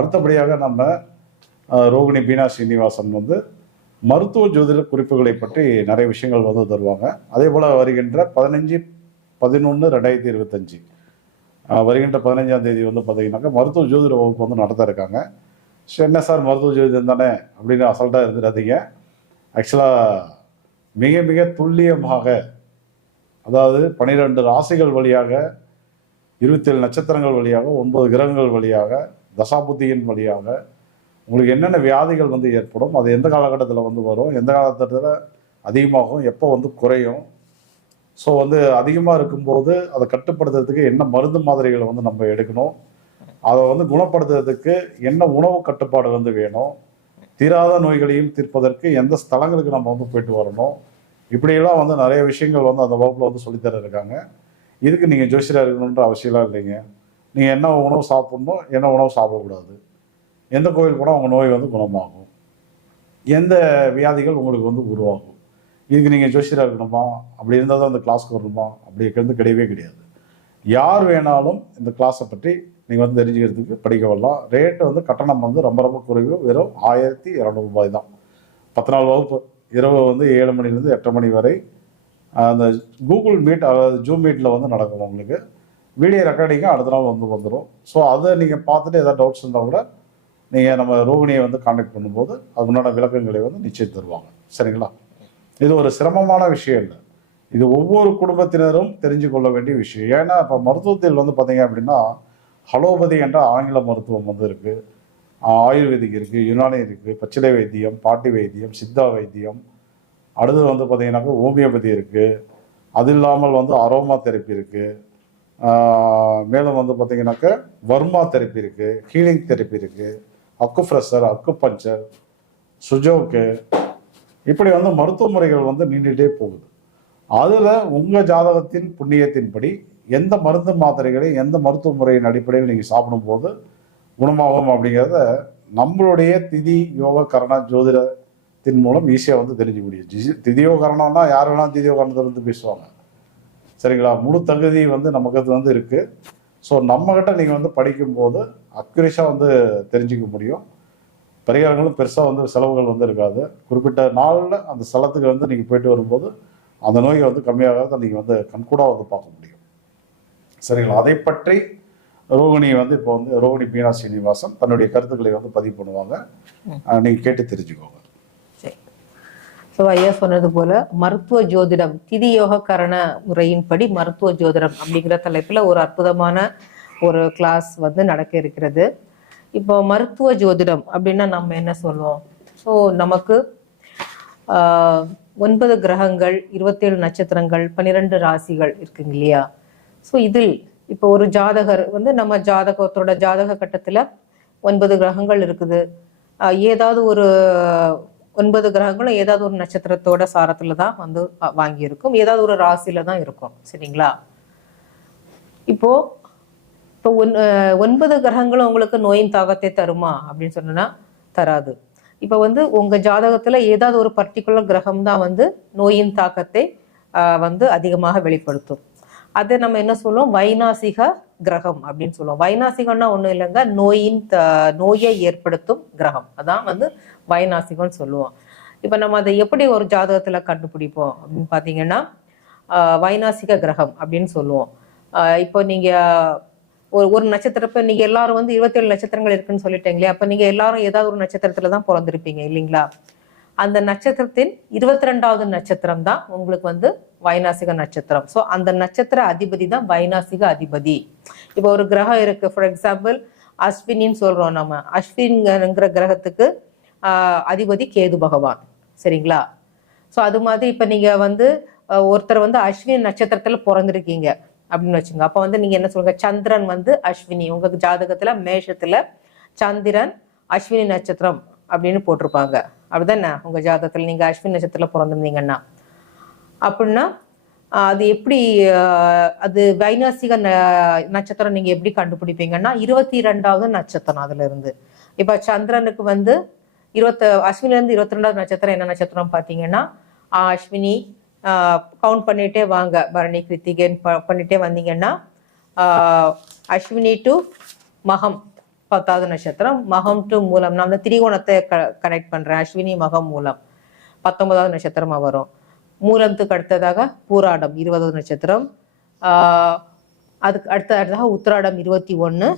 அடுத்தபடியாக நம்ம ரோகிணி பீனா சீனிவாசன் வந்து மருத்துவ ஜோதிட குறிப்புகளை பற்றி நிறைய விஷயங்கள் வந்து தருவாங்க. அதே போல் வருகின்ற பதினஞ்சு பதினொன்று ரெண்டாயிரத்தி இருபத்தஞ்சி வருகின்ற பதினஞ்சாம் தேதி வந்து பார்த்தீங்கன்னாக்கா மருத்துவ ஜோதிட வகுப்பு வந்து நடத்த இருக்காங்க. சரி என்ன சார் மருத்துவ ஜோதிடம் தானே அப்படின்னு அசல்ட்டாக இருந்துடாதீங்க ஆக்சுவலாக மிக மிக துல்லியமாக அதாவது பன்னிரெண்டு ராசிகள் வழியாக இருபத்தேழு நட்சத்திரங்கள் வழியாக ஒன்பது கிரகங்கள் வழியாக தசாபுத்தியின் வழியாக உங்களுக்கு என்னென்ன வியாதிகள் வந்து ஏற்படும் அது எந்த காலகட்டத்தில் வந்து வரும் எந்த காலகட்டத்தில் அதிகமாகும் எப்போ வந்து குறையும். ஸோ வந்து அதிகமாக இருக்கும்போது அதை கட்டுப்படுத்துறதுக்கு என்ன மருந்து மாதிரிகளை வந்து நம்ம எடுக்கணும். அதை வந்து குணப்படுத்துறதுக்கு என்ன உணவு கட்டுப்பாடு வந்து வேணும். தீராத நோய்களையும் தீர்ப்பதற்கு எந்த ஸ்தலங்களுக்கு நம்ம வந்து போயிட்டு வரணும். இப்படியெல்லாம் வந்து நிறைய விஷயங்கள் வந்து அந்த வகுப்பில் வந்து சொல்லித்தர இருக்காங்க. இதுக்கு நீங்கள் ஜோசியராக இருக்கணுன்ற அவசியம்லாம் இல்லைங்க. நீங்கள் என்ன உணவு சாப்பிட்ணும் என்ன உணவு சாப்பிடக்கூடாது. எந்த கோயில் கூட உங்கள் நோய் வந்து குணமாகும். எந்த வியாதிகள் உங்களுக்கு வந்து உருவாகும். இதுக்கு நீங்கள் ஜோசியராக இருக்கணுமா? அப்படி இருந்தால் தான் அந்த கிளாஸ்க்கு வரணுமா? அப்படி இருக்கிறது கிடையவே கிடையாது. யார் வேணாலும் இந்த கிளாஸை பற்றி நீங்கள் வந்து தெரிஞ்சுக்கிறதுக்கு படிக்க வரலாம். ரேட்டு வந்து கட்டணம் வந்து ரொம்ப ரொம்ப குறைவு. வெறும் ஆயிரத்தி இரநூறு ரூபாய் தான். பத்து நாள் வகுப்பு. இரவு வந்து ஏழு மணிலேருந்து எட்டரை மணி வரை. அந்த கூகுள் மீட் அதாவது ஜூம் மீட்டில் வந்து நடக்கும் உங்களுக்கு. வீடியோ ரெக்கார்டிங்கும் அடுத்த நாள் வந்து வந்துடும் ஸோ அதை நீங்கள் பார்த்துட்டு எதாவது டவுட்ஸ் இருந்தால் கூட நீங்கள் நம்ம ரோகிணியை வந்து காண்டாக்ட் பண்ணும்போது அதுக்குண்டான விளக்கங்களை வந்து நிச்சயம் தருவாங்க. சரிங்களா? இது ஒரு சிரமமான விஷயம் இல்லை. இது ஒவ்வொரு குடும்பத்தினரும் தெரிஞ்சு கொள்ள வேண்டிய விஷயம். ஏன்னா இப்போ மருத்துவத்தில் வந்து பார்த்தீங்க அப்படின்னா ஹலோபதி என்ற ஆங்கில மருத்துவம் வந்து இருக்குது ஆயுர்வேதிக் இருக்குது யுனானி இருக்குது பச்சிலை வைத்தியம் பாட்டி வைத்தியம் சித்தா வைத்தியம். அடுத்தது வந்து பார்த்தீங்கன்னாக்கா ஹோமியோபதி இருக்குது அது இல்லாமல் வந்து அரோமா தெரப்பி இருக்குது மேலும் வந்து பார்த்தீங்கன்னாக்க வர்மா தெரப்பி இருக்குது ஹீலிங் தெரப்பி இருக்குது அக்கு ஃப்ரெஷர் அக்கு பஞ்சர் சுஜோக்கு இப்படி வந்து மருத்துவ முறைகள் வந்து நீண்டுகிட்டே போகுது. அதில் உங்கள் ஜாதகத்தின் புண்ணியத்தின்படி எந்த மருந்து மாத்திரைகளை எந்த மருத்துவ முறையின் அடிப்படையில் நீங்கள் சாப்பிடும்போது குணமாகும் அப்படிங்கிறத நம்மளுடைய திதி யோக கரண ஜோதிடத்தின் மூலம் ஈஸியாக வந்து தெரிஞ்சுக்க முடியும். ஜி- திதியோ கரணம்னா யார் வேணாலும் திதியோ கரணத்தை வந்து பேசுவாங்க? சரிங்களா? முழு தகுதி வந்து நமக்கு வந்து இருக்குது ஸோ நம்மக்கிட்ட நீங்கள் வந்து படிக்கும்போது அக்யூரேஷாக வந்து தெரிஞ்சுக்க முடியும். பரிகாரங்களும் பெருசாக வந்து செலவுகள் வந்து இருக்காது. குறிப்பிட்ட நாளில் அந்த ஸ்தலத்துக்கு வந்து நீங்கள் போயிட்டு வரும்போது அந்த நோயை வந்து கம்மியாகிறத நீங்கள் வந்து கண்கூடாக வந்து பார்க்க முடியும். சரிங்களா? அதை பற்றி ரோகிணி வந்து இப்போ வந்து ரோகிணி மீனா சீனிவாசன் தன்னுடைய கருத்துக்களை வந்து பதிவு பண்ணுவாங்க. அஹ் நீங்க கேட்டு தெரிஞ்சுக்கோங்க. ஸோ ஐயா சொன்னது போல மருத்துவ ஜோதிடம் திதி யோக கரண முறையின்படி மருத்துவ ஜோதிடம் அப்படிங்கிற தலைப்புல ஒரு அற்புதமான ஒரு கிளாஸ் வந்து நடக்க இருக்கிறது. இப்போ மருத்துவ ஜோதிடம் அப்படின்னா நம்ம என்ன சொல்லுவோம்? ஸோ நமக்கு ஒன்பது கிரகங்கள் இருபத்தேழு நட்சத்திரங்கள் பன்னிரெண்டு ராசிகள் இருக்குங்க இல்லையா? ஸோ இதில் இப்போ ஒரு ஜாதகர் வந்து நம்ம ஜாதகத்தோட ஜாதக கட்டத்தில் ஒன்பது கிரகங்கள் இருக்குது. ஏதாவது ஒரு ஒன்பது கிரகங்களும் ஏதாவது ஒரு நட்சத்திரத்தோட சாரத்துல தான் வந்து வாங்கியிருக்கும். ஏதாவது ஒரு ராசியில தான் இருக்கும். சரிங்களா? இப்போ இப்போ ஒன் ஒன்பது கிரகங்களும் உங்களுக்கு நோயின் தாக்கத்தை தருமா? அப்படின்னு சொன்னா தராது. இப்போ வந்து உங்க ஜாதகத்துல ஏதாவது ஒரு பர்டிகுலர் கிரகம் தான் வந்து நோயின் தாக்கத்தை வந்து அதிகமாக வெளிப்படுத்தும். அதை நம்ம என்ன சொல்லுவோம்? வைநாசிக கிரகம் அப்படின்னு சொல்லுவோம். வைநாசிகம்னா ஒன்றும் இல்லைங்க. நோயின் த- நோயை ஏற்படுத்தும் கிரகம். அதான் வந்து வைநாசிகம்னு சொல்லுவோம். இப்போ நம்ம அதை எப்படி ஒரு ஜாதகத்தில் கண்டுபிடிப்போம் அப்படின்னு பார்த்தீங்கன்னா வைநாசிக கிரகம் அப்படின்னு சொல்லுவோம். இப்போ நீங்கள் ஒரு ஒரு நட்சத்திரப்ப நீங்கள் எல்லாரும் வந்து இருபத்தேழு நட்சத்திரங்கள் இருக்குன்னு சொல்லிட்டீங்களே அப்போ நீங்கள் எல்லாரும் ஏதாவது ஒரு நட்சத்திரத்தில் தான் பிறந்திருப்பீங்க இல்லைங்களா? அந்த நட்சத்திரத்தின் இருபத்தி ரெண்டாவது நட்சத்திரம் தான் உங்களுக்கு வந்து வைநாசிக நட்சத்திரம். ஸோ அந்த நட்சத்திர அதிபதி தான் வைநாசிக அதிபதி. இப்போ ஒரு கிரகம் இருக்கு. ஃபார் எக்ஸாம்பிள் அஸ்வினின்னு சொல்றோம் நம்ம. அஸ்வின்ங்கிற கிரகத்துக்கு அதிபதி கேது பகவான். சரிங்களா? ஸோ அது மாதிரி இப்போ நீங்க வந்து ஒருத்தர் வந்து அஸ்வினி நட்சத்திரத்துல பிறந்திருக்கீங்க அப்படின்னு வச்சுங்க அப்போ வந்து நீங்க என்ன சொல்லுங்க? சந்திரன் வந்து அஸ்வினி. உங்க ஜாதகத்துல மேஷத்துல சந்திரன் அஸ்வினி நட்சத்திரம் அப்படின்னு போட்டிருப்பாங்க. அப்படிதானே? உங்க ஜாதகத்துல நீங்க அஸ்வினி நட்சத்திரத்துல பிறந்திருந்தீங்கன்னா. அப்படின்னா அது எப்படி அது வைநாசிக ந- நட்சத்திரம் நீங்க எப்படி கண்டுபிடிப்பீங்கன்னா இருபத்தி ரெண்டாவது நட்சத்திரம் அதுல இருந்து இப்ப சந்திரனுக்கு வந்து இருபத்த அஸ்வினில இருந்து இருபத்தி ரெண்டாவது நட்சத்திரம் என்ன நட்சத்திரம் பாத்தீங்கன்னா அஸ்வினி கவுண்ட் பண்ணிட்டே வாங்க. பரணி கிருத்திகன் ப- பண்ணிட்டே வந்தீங்கன்னா அஸ்வினி டு மகம் பத்தாவது நட்சத்திரம். மகம் டு மூலம் நான் அந்த திரிகோணத்தை கனெக்ட் பண்றேன். அஸ்வினி மகம் மூலம் பத்தொன்பதாவது நட்சத்திரமா வரும். மூலத்துக்கு அடுத்ததாக பூராடம் இருபதாவது நட்சத்திரம். அதுக்கு அடுத்த அடுத்ததாக உத்திராடம் இருபத்தி ஒன்று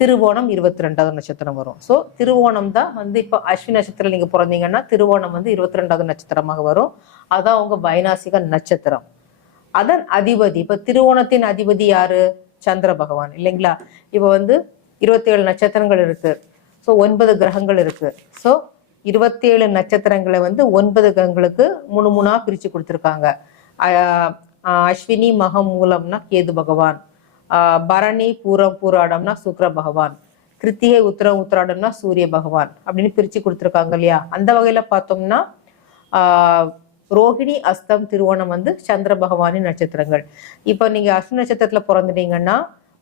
திருவோணம் இருபத்தி ரெண்டாவது நட்சத்திரம் வரும். ஸோ திருவோணம் தான் வந்து இப்போ அஸ்வினி நட்சத்திரம் நீங்கள் பிறந்தீங்கன்னா திருவோணம் வந்து இருபத்தி ரெண்டாவது நட்சத்திரமாக வரும். அதான் உங்கள் வைநாசிக நட்சத்திரம். அதன் அதிபதி இப்போ திருவோணத்தின் அதிபதி யாரு? சந்திர பகவான் இல்லைங்களா? இப்போ வந்து இருபத்தி ஏழு நட்சத்திரங்கள் இருக்கு. ஸோ ஒன்பது கிரகங்கள் இருக்கு. ஸோ இருபத்தேழு நட்சத்திரங்களை வந்து ஒன்பது கங்களுக்கு மூணு மூணா பிரித்து கொடுத்துருக்காங்க அஸ்வினி மகம் மூலம்னா கேது பகவான். பரணி பூரம் பூராடம்னா சுக்கர பகவான். கிருத்திகை உத்தரம் உத்திராடம்னா சூரிய பகவான் அப்படின்னு பிரித்து கொடுத்துருக்காங்க இல்லையா? அந்த வகையில் பார்த்தோம்னா ரோஹிணி அஸ்தம் திருவோணம் வந்து சந்திர பகவானின் நட்சத்திரங்கள். இப்போ நீங்கள் அஸ்வினி நட்சத்திரத்தில் பிறந்துட்டீங்கன்னா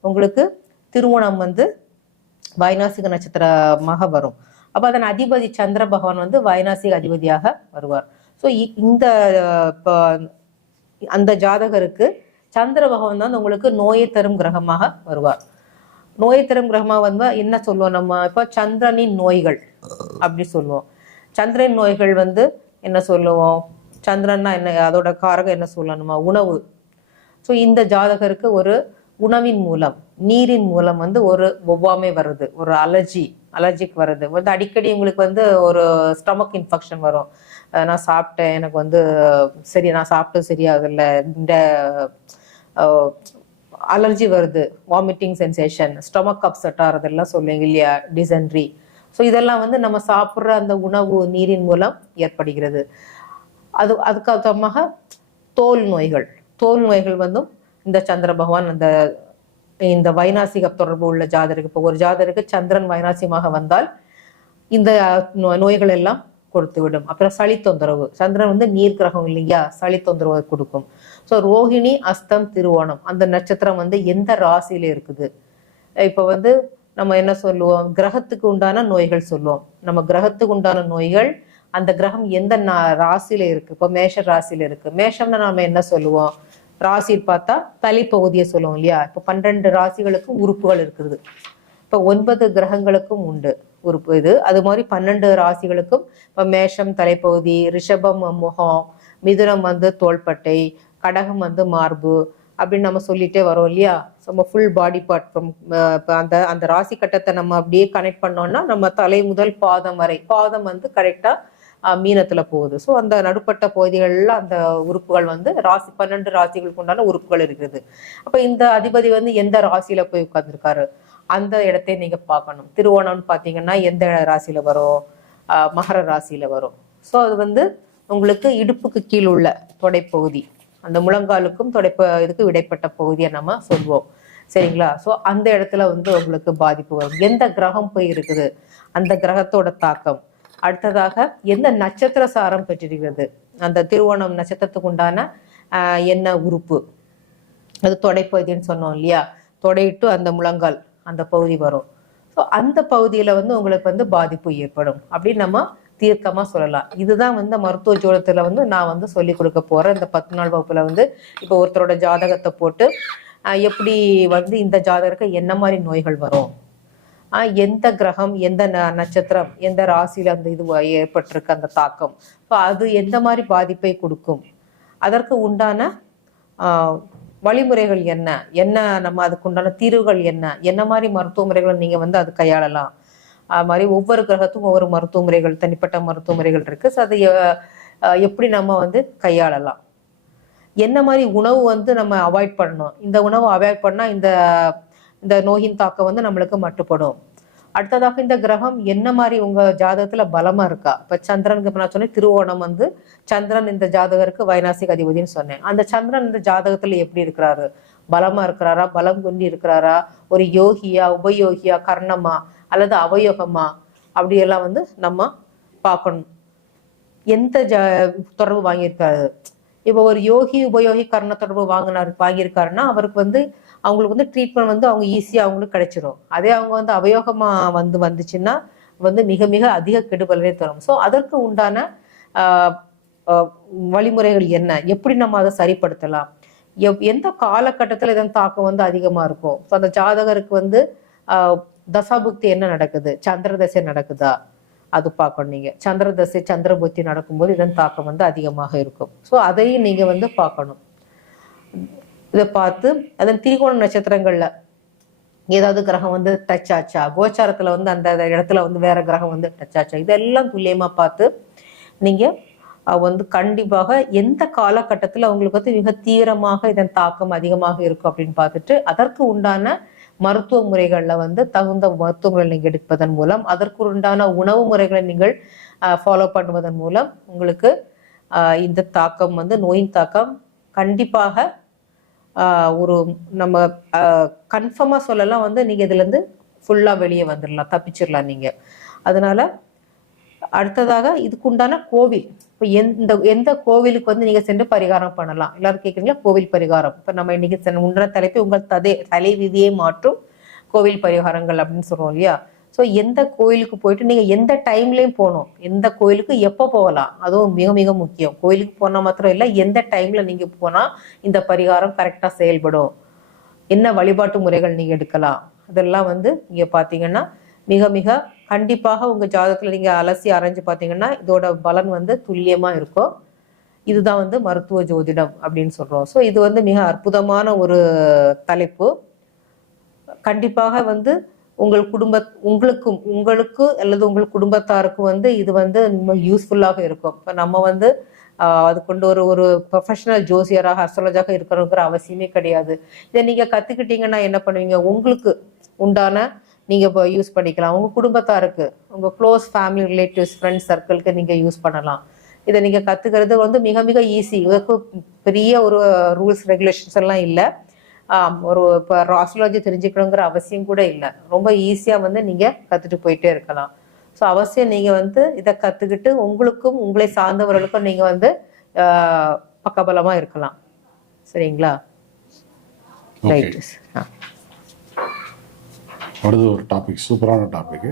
உங்களுக்கு திருவோணம் வந்து வைநாசிக நட்சத்திரமாக வரும். அப்போ அதன் அதிபதி சந்திர பகவான் வந்து வைநாசிக அதிபதியாக வருவார். ஸோ இந்த இப்போ அந்த ஜாதகருக்கு சந்திர பகவான் தான் உங்களுக்கு நோயை தரும் கிரகமாக வருவார். நோயை தரும் கிரகமாக வந்து என்ன சொல்லுவோம் நம்ம? இப்போ சந்திரனின் நோய்கள் அப்படி சொல்லுவோம். சந்திரன் நோய்கள் வந்து என்ன சொல்லுவோம்? சந்திரன்னா என்ன அதோட காரகம் என்ன சொல்லணுமா? உணவு. ஸோ இந்த ஜாதகருக்கு ஒரு உணவின் மூலம் நீரின் மூலம் வந்து ஒரு ஒவ்வாமை வருது ஒரு அலர்ஜி அலர்ஜிக் வருது. வந்து அடிக்கடி உங்களுக்கு வந்து ஒரு ஸ்டமக் இன்ஃபெக்ஷன் வரும். நான் சாப்பிட்டேன் எனக்கு வந்து சரி நான் சாப்பிட்டு சரியாகல இந்த அலர்ஜி வருது வாமிட்டிங் சென்சேஷன் ஸ்டொமக் அப்செட் ஆகிறதெல்லாம் சொல்லுவீங்க இல்லையா? டிசென்ட்ரி ஸோ இதெல்லாம் வந்து நம்ம சாப்பிட்ற அந்த உணவு நீரின் மூலம் ஏற்படுகிறது. அது அதுக்கப்புறமாக தோல் நோய்கள் தோல் நோய்கள் வந்தும் இந்த சந்திர பகவான் அந்த இந்த வைநாசிக தொடர்பு உள்ள ஜாதருக்கு இப்போ ஒரு ஜாதருக்கு சந்திரன் வைநாசியமாக வந்தால் இந்த நோ- நோய்கள் எல்லாம் கொடுத்து விடும் அப்புறம் சளி தொந்தரவு. சந்திரன் வந்து நீர் கிரகம் இல்லையா? சளி தொந்தரவு கொடுக்கும். ஸோ ரோஹிணி அஸ்தம் திருவோணம். அந்த நட்சத்திரம் வந்து எந்த ராசியில இருக்குது? இப்போ வந்து நம்ம என்ன சொல்லுவோம்? கிரகத்துக்கு உண்டான நோய்கள் சொல்லுவோம். நம்ம கிரகத்துக்கு உண்டான நோய்கள் அந்த கிரகம் எந்த நா- ராசியில இருக்கு? இப்போ மேஷ ராசியில இருக்கு. மேஷம்னா நாம என்ன சொல்லுவோம்? ராசி பார்த்தா தலைப்பகுதியை சொல்லுவோம் இல்லையா? இப்போ பன்னிரெண்டு ராசிகளுக்கும் உறுப்புகள் இருக்குது. இப்போ ஒன்பது கிரகங்களுக்கும் உண்டு உறுப்பு இது. அது மாதிரி பன்னெண்டு ராசிகளுக்கும் இப்போ மேஷம் தலைப்பகுதி ரிஷபம் முகம் மிதுனம் வந்து தோள்பட்டை கடகம் வந்து மார்பு அப்படின்னு நம்ம சொல்லிட்டே வரோம் இல்லையா? நம்ம ஃபுல் பாடி பார்ட் இப்போ அந்த அந்த ராசி கட்டத்தை நம்ம அப்படியே கனெக்ட் பண்ணோம்னா நம்ம தலை முதல் பாதம் வரை பாதம் வந்து கரெக்டாக மீனத்துல போகுது. ஸோ அந்த நடுப்பட்ட பகுதிகளில் அந்த உறுப்புகள் வந்து ராசி பன்னெண்டு ராசிகளுக்கு உண்டான உறுப்புகள் இருக்குது. அப்ப இந்த அதிபதி வந்து எந்த ராசியில போய் உட்கார்ந்துருக்காரு? அந்த இடத்தை நீங்க பார்க்கணும். திருவோணம்னு பார்த்தீங்கன்னா எந்த ராசியில வரும்? மகர ராசியில வரும். ஸோ அது வந்து உங்களுக்கு இடுப்புக்கு கீழ் உள்ள தொடைப்பகுதி. அந்த முழங்காலுக்கும் தொடைப்ப இதுக்கு இடைப்பட்ட பகுதியை நம்ம சொல்வோம். சரிங்களா? ஸோ அந்த இடத்துல வந்து உங்களுக்கு பாதிப்பு வரும். எந்த கிரகம் போய் இருக்குது? அந்த கிரகத்தோட தாக்கம். அடுத்ததாக எந்த நட்சத்திர சாரம் பெற்றிருக்கிறது? அந்த திருவோணம் நட்சத்திரத்துக்கு உண்டான என்ன உறுப்பு? அது தொடைப்பகுதின்னு சொன்னோம் இல்லையா? தொடையிட்டு அந்த முழங்கால் அந்த பகுதி வரும். ஸோ அந்த பகுதியில் வந்து உங்களுக்கு வந்து பாதிப்பு ஏற்படும். அப்படின்னு நம்ம தீர்க்கமாக சொல்லலாம். இதுதான் வந்து மருத்துவ ஜோதத்துல வந்து நான் வந்து சொல்லி கொடுக்க போகிறேன் இந்த பத்து நாள் வகுப்பில் வந்து இப்போ ஒருத்தரோட ஜாதகத்தை போட்டு எப்படி வந்து இந்த ஜாதகருக்கு என்ன மாதிரி நோய்கள் வரும்? எந்த கிரகம் எந்த ந- நட்சத்திரம் எந்த ராசியில அந்த இது ஏற்பட்டிருக்கு அந்த தாக்கம். இப்போ அது எந்த மாதிரி பாதிப்பை கொடுக்கும்? அதற்கு உண்டான வழிமுறைகள் என்ன? என்ன நம்ம அதுக்கு உண்டான தீர்வுகள் என்ன? என்ன மாதிரி மருத்துவ முறைகளை நீங்க வந்து அது கையாளலாம்? அது மாதிரி ஒவ்வொரு கிரகத்துக்கும் ஒவ்வொரு மருத்துவ முறைகள் தனிப்பட்ட மருத்துவ முறைகள் இருக்கு. ஸோ அதை எப்படி நம்ம வந்து கையாளலாம்? என்ன மாதிரி உணவு வந்து நம்ம அவாய்ட் பண்ணணும்? இந்த உணவு அவாய்ட் பண்ணால் இந்த இந்த நோயின் தாக்கம் வந்து நம்மளுக்கு மட்டுப்படும். அடுத்ததாக இந்த கிரகம் என்ன மாதிரி உங்க ஜாதகத்துல பலமா இருக்கா? இப்ப சந்திரனுக்கு நான் சொன்னேன் திருவோணம் வந்து சந்திரன் இந்த ஜாதகருக்கு வைநாசிக அதிபதினு சொன்னேன். அந்த சந்திரன் இந்த ஜாதகத்துல எப்படி இருக்கிறாரு? பலமா இருக்கிறாரா? பலம் கொண்டு இருக்கிறாரா? ஒரு யோகியா உபயோகியா கர்ணமா? அல்லது அவயோகமா? அப்படியெல்லாம் வந்து நம்ம பார்க்கணும். எந்த ஜ தொடர்பு வாங்கியிருக்காரு? இப்போ ஒரு யோகி உபயோகி கர்ண தொடர்பு வாங்கினார் வாங்கியிருக்காருன்னா அவருக்கு வந்து அவங்களுக்கு வந்து ட்ரீட்மெண்ட் வந்து அவங்க ஈஸியாக அவங்களுக்கு கிடைச்சிரும். அதே அவங்க வந்து அவயோகமாக வந்து வந்துச்சுன்னா வந்து மிக மிக அதிக கெடுபலனை தரும். ஸோ அதற்கு உண்டான வழிமுறைகள் என்ன? எப்படி நம்ம அதை சரிப்படுத்தலாம்? எவ்- எந்த காலகட்டத்தில் இதன் தாக்கம் வந்து அதிகமாக இருக்கும்? ஸோ அந்த ஜாதகருக்கு வந்து தசாபுக்தி என்ன நடக்குது? சந்திர தசை நடக்குதா? அது பார்க்கணும் நீங்கள் சந்திர தசை சந்திரபுத்தி நடக்கும்போது இதன் தாக்கம் வந்து அதிகமாக இருக்கும். ஸோ அதையும் நீங்கள் வந்து பார்க்கணும். இதை பார்த்து அதன் திரிகோண நட்சத்திரங்கள்ல ஏதாவது கிரகம் வந்து டச் ஆச்சா? கோச்சாரத்துல வந்து அந்த இடத்துல வந்து வேற கிரகம் வந்து டச் ஆச்சா? இதெல்லாம் துல்லியமா பார்த்து நீங்க வந்து கண்டிப்பாக எந்த காலகட்டத்தில் உங்களுக்கு வந்து மிக தீவிரமாக இதன் தாக்கம் அதிகமாக இருக்கும் அப்படின்னு பார்த்துட்டு அதற்கு உண்டான மருத்துவ முறைகளில் வந்து தகுந்த மருத்துவ முறைகள் எடுப்பதன் மூலம் அதற்கு உண்டான உணவு முறைகளை நீங்கள் ஃபாலோ பண்ணுவதன் மூலம் உங்களுக்கு இந்த தாக்கம் வந்து நோயின் தாக்கம் கண்டிப்பாக ஒரு நம்ம கன்ஃபார்மாக சொல்லலாம் வந்து நீங்கள் இதுலேருந்து ஃபுல்லாக வெளியே வந்துடலாம் தப்பிச்சிடலாம் நீங்கள் அதனால அடுத்ததாக இதுக்குண்டான கோவில் இப்போ எந்த எந்த கோவிலுக்கு வந்து நீங்கள் சென்று பரிகாரம் பண்ணலாம்? எல்லாரும் கேட்குறீங்களா கோவில் பரிகாரம். இப்போ நம்ம இன்னைக்கு உண்டான தலைப்பு உங்கள் ததே தலை விதியை மாற்றும் கோவில் பரிகாரங்கள் அப்படின்னு சொல்கிறோம் இல்லையா? ஸோ எந்த கோயிலுக்கு போயிட்டு நீங்கள் எந்த டைம்லேயும் போகணும். எந்த கோயிலுக்கு எப்போ போகலாம்? அதுவும் மிக மிக முக்கியம். கோயிலுக்கு போனால் மாத்திரம் இல்லை எந்த டைமில் நீங்கள் போனால் இந்த பரிகாரம் கரெக்டாக செயல்படும். என்ன வழிபாட்டு முறைகள் நீங்கள் எடுக்கலாம்? அதெல்லாம் வந்து இங்கே பார்த்தீங்கன்னா மிக மிக கண்டிப்பாக உங்கள் ஜாதகத்தில் நீங்கள் அலசி அரைஞ்சு பார்த்தீங்கன்னா இதோட பலன் வந்து துல்லியமாக இருக்கும். இதுதான் வந்து மருத்துவ ஜோதிடம் அப்படின்னு சொல்கிறோம் ஸோ இது வந்து மிக அற்புதமான ஒரு தலைப்பு. கண்டிப்பாக வந்து உங்கள் குடும்ப உங்களுக்கும் உங்களுக்கு அல்லது உங்கள் குடும்பத்தாருக்கும் வந்து இது வந்து யூஸ்ஃபுல்லாக இருக்கும். இப்போ நம்ம வந்து அது கொண்டு ஒரு ஒரு ப்ரொஃபஷனல் ஜோசியராக அஸ்ட்ராலஜாக இருக்கணுங்கிற அவசியமே கிடையாது. இதை நீங்கள் கற்றுக்கிட்டீங்கன்னா என்ன பண்ணுவீங்க? உங்களுக்கு உண்டான நீங்கள் இப்போ யூஸ் பண்ணிக்கலாம். உங்கள் குடும்பத்தாருக்கு உங்கள் க்ளோஸ் ஃபேமிலி ரிலேட்டிவ்ஸ் ஃப்ரெண்ட்ஸ் சர்க்கிளுக்கு நீங்கள் யூஸ் பண்ணலாம். இதை நீங்கள் கற்றுக்கிறது வந்து மிக மிக ஈஸி இதுக்கு பெரிய ஒரு ரூல்ஸ் ரெகுலேஷன்ஸ் எல்லாம் இல்லை. ஒரு இப்போ ஆஸ்ட்ராலஜி தெரிஞ்சுக்கணுங்கிற அவசியம் கூட இல்லை. ரொம்ப ஈஸியாக வந்து நீங்கள் கற்றுட்டு போயிட்டே இருக்கலாம். ஸோ அவசியம் நீங்கள் வந்து இதை கற்றுக்கிட்டு உங்களுக்கும் உங்களை சார்ந்தவர்களுக்கும் நீங்கள் வந்து பக்கபலமாக இருக்கலாம். சரிங்களா? ரைட் அடுத்து ஒரு டாபிக் சூப்பரான டாபிக்